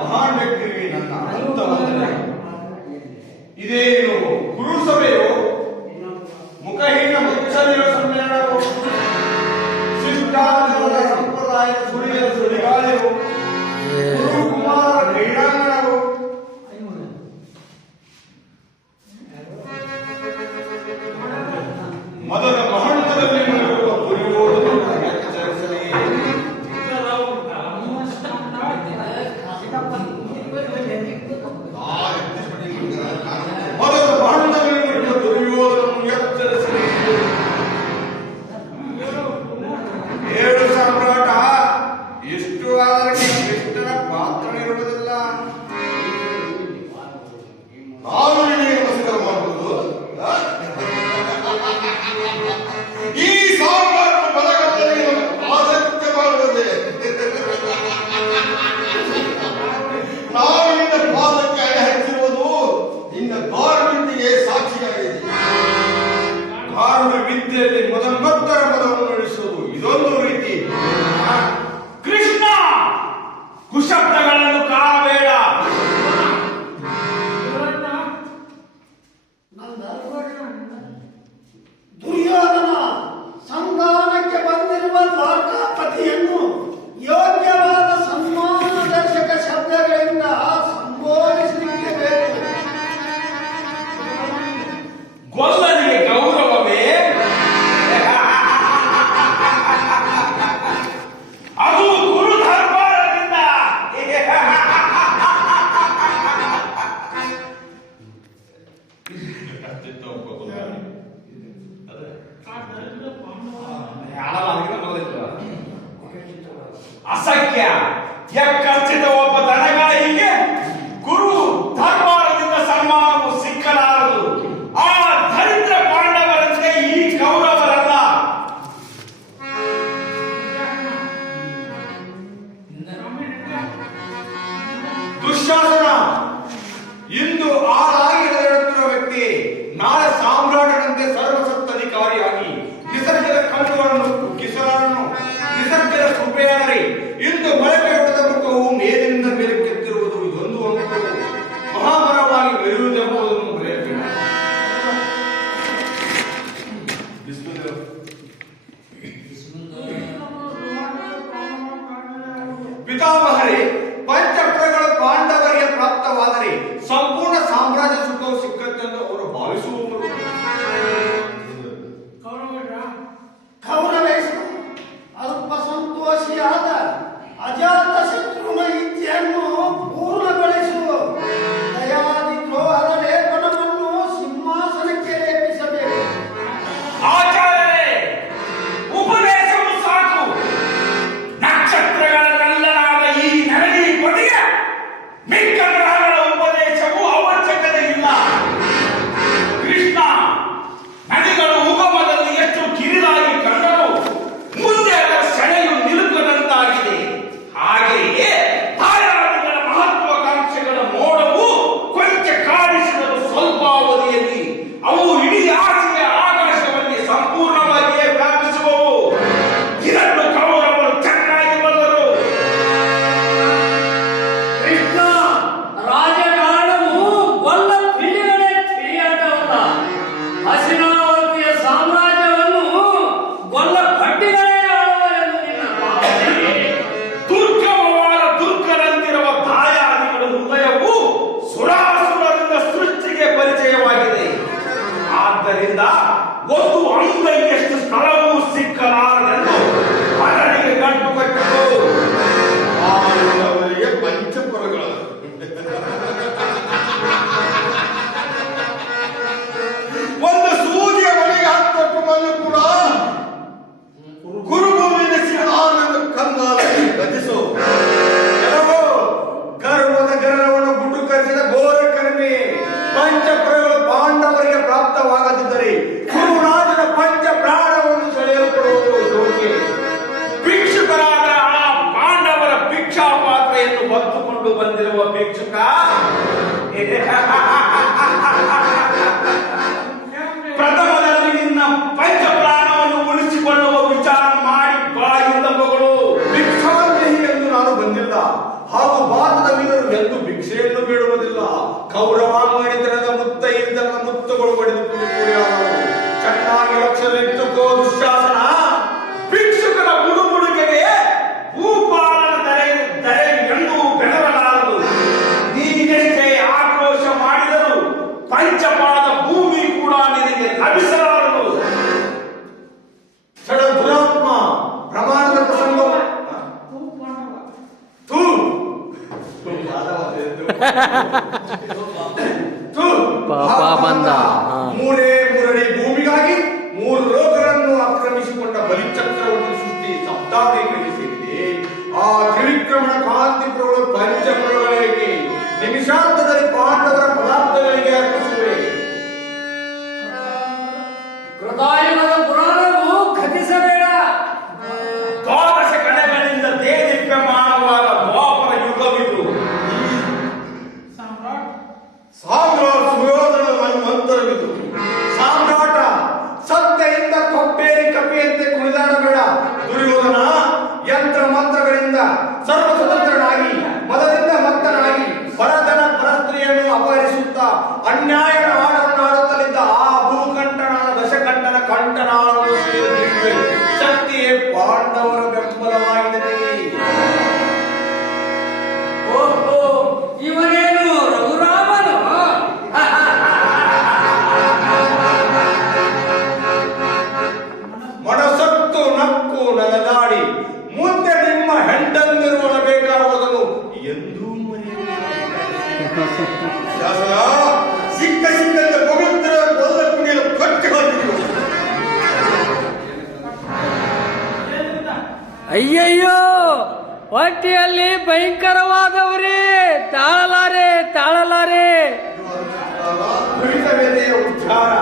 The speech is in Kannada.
ಮಹಾನ್ ವ್ಯಕ್ತಿಗೆ ನನ್ನ ಅನಂತ ವಂದನೆ. ಇದೇನು ಕುರುಸಭೆಯೋ, ಮುಖಹೀನ ಮುಚ್ಚಲಿನ ಸಮ್ಮೇಳನವೋ, ಶಿಷ್ಟಾಚಾರದ ಸಂಪ್ರದಾಯದ ಸುಳಿಯದ ಸುಳಿಗಾಳಿಯೋ, ಗುರುಕುಮಾರರ ಕ್ರೀಡಾಂಗಣವೋ, ಮದದ ಮಹಂತದಲ್ಲಿ ಮುಳುಗುವ ದುರ್ಯೋಧನನ್ನು ಎಚ್ಚರಿಸಲೇ ಮದದ ಮಹಂತದಲ್ಲಿ ಮುಳುಗುವ ದುರ್ಯೋಧನನ್ನು ಎಚ್ಚರಿಸಲೇ. ಏಳು ಸಾಮ್ರಾಟ ಎಷ್ಟು ಆದಕ್ಕೆ ಕೃಷ್ಣನ ಪಾತ್ರನಿರುವುದಿಲ್ಲ. ನಾನು ನಿನಗೆ ನಮಸ್ಕಾರ ಮಾಡುವುದು ಈ ಸಾಮ್ರಾಟನ ಬಲಗತ್ತಲ್ಲಿ ಆಸಕ್ತಿ ಮಾಡುವುದೇ. ನಾವು ನಿನ್ನ ಪಾದಕ್ಕೆ ಅಡೆ ಹಚ್ಚಿರುವುದು ನಿನ್ನ ಧಾರ್ಮಿಕತೆಗೆ ಸಾಕ್ಷಿಯಾಗಿದೆ. ಧಾರ್ಮ ವಿದ್ಯೆಯಲ್ಲಿ ಮೊದಲ ಮದವನ್ನು ನಡೆಸುವುದು ಇದೊಂದು ರೀತಿ. ಕೃಷ್ಣ ಕುಶಬ್ದಗಳನ್ನು ಕಾಣಬೇಡ. ದುರ್ಯೋಧನ ಸಂಧಾನಕ್ಕೆ ಬಂದಿರುವ ದ್ವಾರಕಾಪತಿಯನ್ನು ಯೋಗ್ಯವಾದ ಸನ್ಮಾನದರ್ಶಕ ಶಬ್ದಗಳಿಂದ ಸಂಬೋಧಿಸಲಿಕ್ಕೆ ಬೇಕು. ಗೊಲ್ಲನಿಗೆ ಗೌರವವೇ? ಅದು ಗುರು ದರ್ಬಾರದಿಂದ. ಅಸಖ್ಯ ಯಕ್ಕರ್ಚಿತ ಒಬ್ಬ ದನಗಾಯಿಗೆ ಗುರು ದರ್ಬಾರದಿಂದ ಸನ್ಮಾನವು ಸಿಕ್ಕಲಾರದು. ಆ ದರಿದ್ರ ಪಾಂಡವರಂತೆ ಈ ಕೌರವರಲ್ಲ. ದುಶ್ಯಾಸನ ಇಂದು ಆಳಾಗಿ ನಡೆಯುತ್ತಿರುವ ವ್ಯಕ್ತಿ ನಾಳೆ ಸಾಮ್ರಾಟನಂತೆ ಸರ್ವಸತ್ತಧಿಕಾರಿಯಾಗಿ ನಿಸರ್ಗದ ಕಣ್ಣುಗಳನ್ನು ಕುಗ್ಗಿಸಲಾರನು. ನಿಸರ್ಗದ ಕೃಪೆಯಾರಿ ಇಂದು ಮೊಳಕೆ ಹೊಡೆದ ಮುಖವು ಮೇಲಿನಿಂದ ಮೇಲಕ್ಕೆತ್ತಿರುವುದು ಇದೊಂದು ಅಂಕವು ಮಹಾಮರವಾಗಿ ಬೆಳೆಯುವುದೆಂಬುದನ್ನು ಮರೆಯಬೇಡ. ಪಿತಾಮಹರೇ, ಪಂಚಪುರಗಳು ಪಾಂಡವರಿಗೆ ಪ್ರಾಪ್ತವಾದರೆ ಸಂಪೂರ್ಣ ಸಾಮ್ರಾಜ್ಯ ಸುಖವು ಸಿಕ್ಕತ್ತೆಂದು ಅವರು ಭಾವಿಸುವರು. ಕೌರವೇಶ ಅಲ್ಪ ಸಂತೋಷಿಯಾದ ಅಜಾತ ಶತ್ರುನ ಇಚ್ಛೆಯನ್ನು ಪೂರ್ಣಗೊಳಿಸು. ದಯಾದಿ ದ್ರೋಹದ ಲೇಪನವನ್ನು ಸಿಂಹಾಸನಕ್ಕೆ ಲೇಪಿಸಬೇಕು. ಆಚಾರ್ಯರೇ, ಉಪದೇಶವು ಸಾಕು. ನಕ್ಷತ್ರಗಳ ನಲ್ಲನಾದ ಈ ನರಳಿ ಕೊನೆಗೆ ಪಾಪ ಬಂದ. ಹಾ. ಮೂರೇ ಮೂರಡಿ ಭೂಮಿಗಾಗಿ 3 ಲೋಕಗಳನ್ನು ಆಕ್ರಮಿಸಿಕೊಂಡ ಬಲಿಚಕ್ರವರ್ತಿ ಸೃಷ್ಟಿ ಸಪ್ತಾಹಿ ಕಳಿಸಿದೆ. ಆ ತ್ರಿವಿಕ್ರಮಣ ಕಾಂತಿಪುರಗಳು ಪಂಚಪುರಗಳಿಗೆ ನಿಮಿಷಾಂತದಲ್ಲಿ ಪಾಂಡವರ ಪದಾರ್ಥಗಳಿಗೆ ಅರ್ಪಿಸುವೆ. ಕೃತಾಯುಗದ ಪುರಾಣವು ಖಚಿಸಬೇಡ. ದ್ವಾದಶ ಕಡೆಗಳಿಂದ ದೇದೀಪ್ಯಮಾನವಾದ ದ್ವಾಪರ ಯುಗವಿದು. ಸಾಮ್ರಾಟ್ ಸುಯೋಧನ ಮಂತ್ರವಿದು. ಸಾಮ್ರಾಟ ಸತ್ತೆಯಿಂದ ಕೊಪ್ಪೇರಿ ಕಪಿಯಂತೆ ಕುಣಿದಾಡಬೇಡ. ದುರ್ಯೋಧನ ಯಂತ್ರ ಮಂತ್ರಗಳಿಂದ ಸರ್ವ ಸ್ವತಂತ್ರನಾಗಿ ಮದದಿಂದ ಮತ್ತನಾಗಿ ಪರಧನ ಪರಸ್ತ್ರೀಯನ್ನು ಅಪಹರಿಸುತ್ತಾ ಅನ್ಯಾಯ ಆಡುತ್ತಲಿದ್ದ ಆ ಭೂಕಂಠನಾದ ದಶಕಂಠನ ಕಂಠನಾಳವನ್ನು ಸೇರಿದಿರುವೆ. ಶಕ್ತಿಯೇ ಪಾಂಡವರ ಬೆಂಬಲವಾಗಿದೆ. ಓಹೋ, ಇವನೇನು ರಘುರಾಮನು? ಮನಸತ್ತು ನಕ್ಕು ನಗದಾಡಿ ಮುಂದೆ ನಿಮ್ಮ ಹೆಂಡಂದಿರುವಬೇಕಾಗುವುದನ್ನು ಎಂದೂ ಶಾಸನ ಸಿಕ್ಕಂತೆ ಪವಿತ್ರ ಮೊದಲ ಕುಣಿಯಲು ಕಟ್ಟಿ ಹಾಕಿದ್ರು. ಅಯ್ಯಯ್ಯೋ, ಹೊಟ್ಟೆಯಲ್ಲಿ ಭಯಂಕರವಾದವ್ರಿ, ತಾಳಲಾರೆ. ಉದ್ಧಾರ